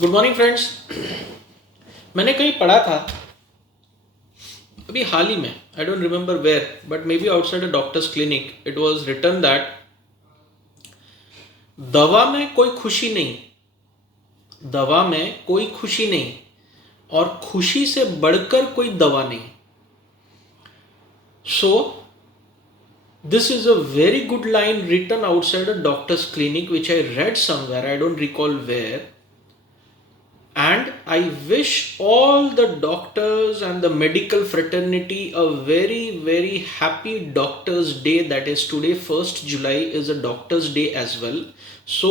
Good morning friends. मैंने कहीं पढ़ा था अभी हाल ही में, I don't remember where, but may be outside a doctor's clinic it was written that दवा में कोई खुशी नहीं, दवा में कोई खुशी नहीं और खुशी से बढ़कर कोई दवा नहीं। So this is a very good line written outside a doctor's clinic which I read somewhere, I don't recall where. And I wish all the doctors and the medical fraternity a very, very happy Doctors' Day. That is today, 1st July is a Doctors' Day as well. So,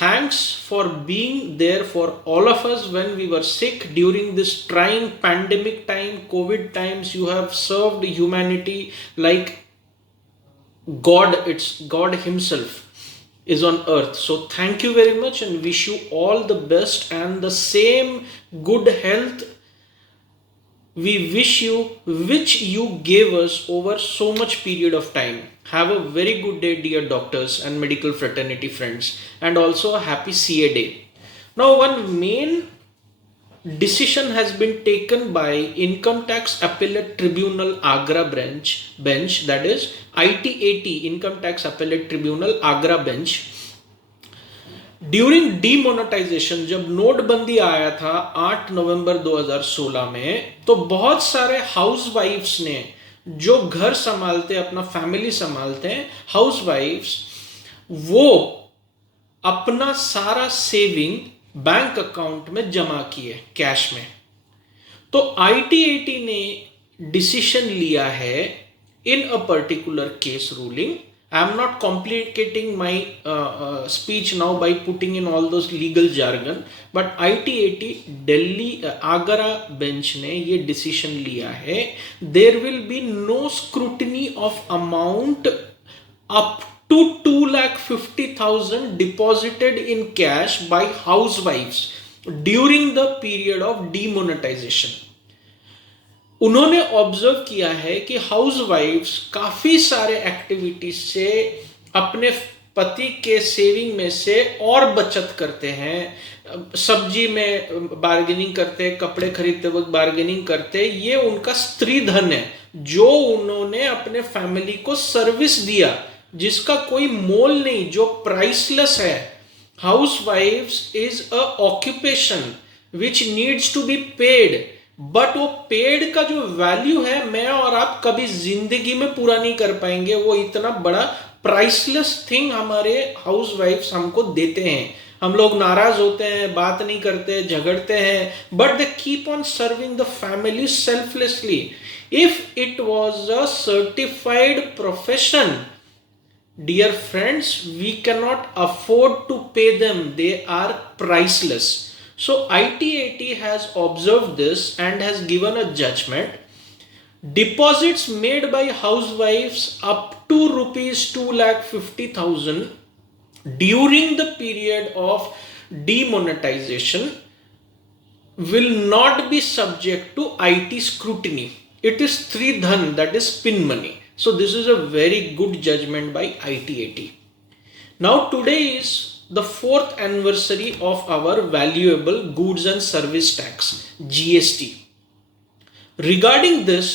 thanks for being there for all of us when we were sick during this trying pandemic time, COVID times. You have served humanity like God, it's God Himself is on earth. So thank you very much and wish you all the best and the same good health we wish you, which you gave us over so much period of time. Have a very good day, dear doctors and medical fraternity friends, and also a happy CA day. Now, one main decision has been taken by Income Tax Appellate Tribunal Agra bench, that is ITAT, Income Tax Appellate Tribunal Agra bench. During demonetisation, जब नोटबंदी आया था 8 नवंबर 2016 में, तो बहुत सारे house wives ने, जो घर संभालते अपना फैमिली संभालते हैं, हाउस वाइफ्स, वो अपना सारा सेविंग बैंक अकाउंट में जमा किए कैश में. तो आईटीएटी ने डिसीजन लिया है in a particular case ruling. I am not complicating my speech now by putting in all those legal jargon, but ITAT Delhi Agra bench ने ये decision लिया है. There will be no scrutiny of amount up to 2,50,000 deposited in cash by housewives during the period of demonetization. उन्होंने observe किया है कि हाउसवाइफ्स काफी सारे एक्टिविटीज से अपने पति के सेविंग में से और बचत करते हैं, सब्जी में बार्गेनिंग करते, कपड़े खरीदते वक्त बार्गेनिंग करते. ये उनका स्त्री धन है जो उन्होंने अपने फैमिली को सर्विस दिया, जिसका कोई मोल नहीं, जो प्राइसलेस है. हाउसवाइफ्स is a occupation which needs to be paid, but वो पेड़ का जो वैल्यू है मैं और आप कभी जिंदगी में पूरा नहीं कर पाएंगे. वो इतना बड़ा प्राइसलेस थिंग हमारे हाउस वाइफ्स हमको देते हैं. हम लोग नाराज होते हैं, बात नहीं करते, झगड़ते हैं, but they keep on serving the family selflessly. If it was a certified profession, dear friends, we cannot afford to pay them. They are priceless. So ITAT has observed this and has given a judgment. Deposits made by housewives up to rupees 2,50,000 during the period of demonetization will not be subject to IT scrutiny. It is Sri Dhan, that is spin money. So this is a very good judgment by ITAT. Now today is the 4th anniversary of our valuable goods and service tax, GST. Regarding this,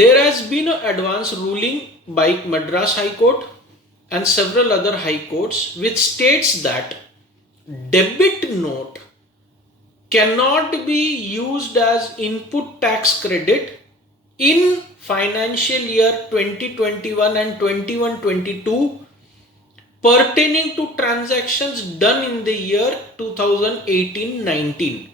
there has been an advance ruling by Madras High Court and several other high courts which states that debit note cannot be used as input tax credit in financial year 2021 and 21-22 pertaining to transactions done in the year 2018-19.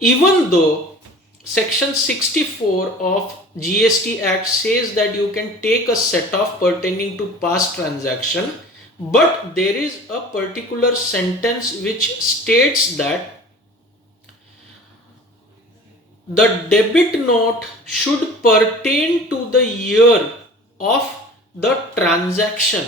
Even though section 64 of GST Act says that you can take a set off pertaining to past transaction, but there is a particular sentence which states that the debit note should pertain to the year of the transaction.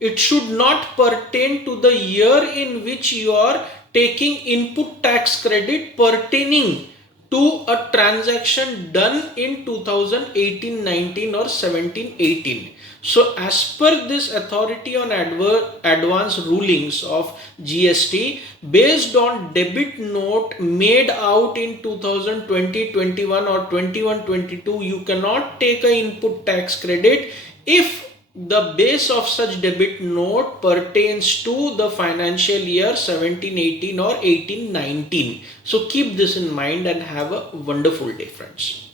It should not pertain to the year in which you are taking input tax credit pertaining to a transaction done in 2018-19 or 17-18. So as per this authority on advance rulings of GST, based on debit note made out in 2020-21 or 21-22, you cannot take a input tax credit if the base of such debit note pertains to the financial year 17-18 or 18-19. So keep this in mind and have a wonderful day, friends.